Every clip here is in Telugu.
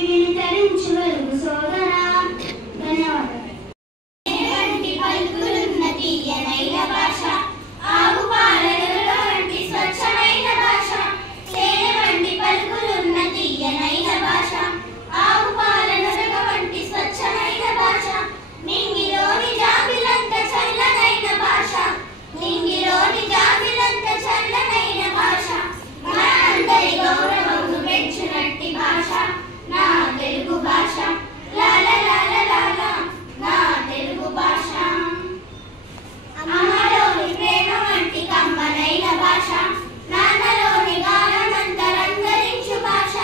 విని తరించి వెలుగు సోదరా. ధన్యవాదాలు. వంటి పలుకులున్న తీయనైన భాష, ఆవు పాలనుల వంటి స్వచ్ఛమైన భాష. తేనె వంటి పలుకులున్న తీయనైన భాష, ఆవు పాలనుల వంటి స్వచ్ఛమైన భాష. నింగిలోని జాబిలంత చల్లనైన భాష, నింగిలోని జాబిలంత చల్లనైన భాష. మన అందరి గౌరవమును పెంచునట్టి భాష నా తెలుగు భాష. లాల లాల లాల నా తెలుగు భాష. అమ్మలోని ప్రేమ వంటి కమ్మనైన భాష, నాన్నలోని గానమంత రంగరించు భాష.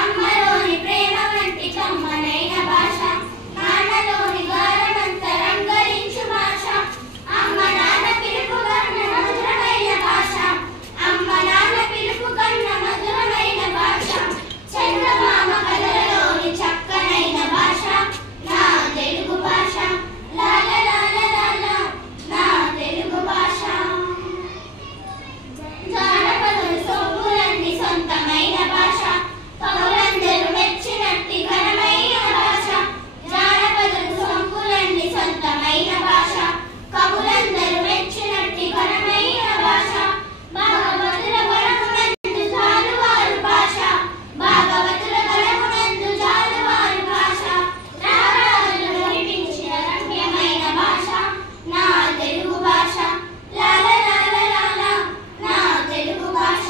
అమ్మలోని ప్రేమ వంటి కమ్మనైన భాష, నాన్నలోని గానమంత రంగరించు భాష. అమ్మ నాన్న పిలుపు కన్న మధురమైన భాష, అమ్మ నాన్న పిలుపు కన్న మధురమైన భాష. చందమామ కథలలోని చక్కనైన భాష నా తెలుగు భాష. లాల లాల లాల నా తెలుగు భాష. జానపదుల సొమ్ములన్నీ సొంతమైన భాష, కవులందరూ మెచ్చినట్టి ఘనమైన భాష. జానపదుల సొమ్ములన్నీ సొంతమైన భాష, కవులందరూ మెచ్చినట్టి ఘనమైన భాష. భాగవతుల గళమునందు జాలువారు భాష, భాగవతుల గళమునందు జాలువారు భాష. రాగాలు వినిపించిన రమ్యమైన భాష నా తెలుగు భాష. లాల లాల లాల నా తెలుగు భాష.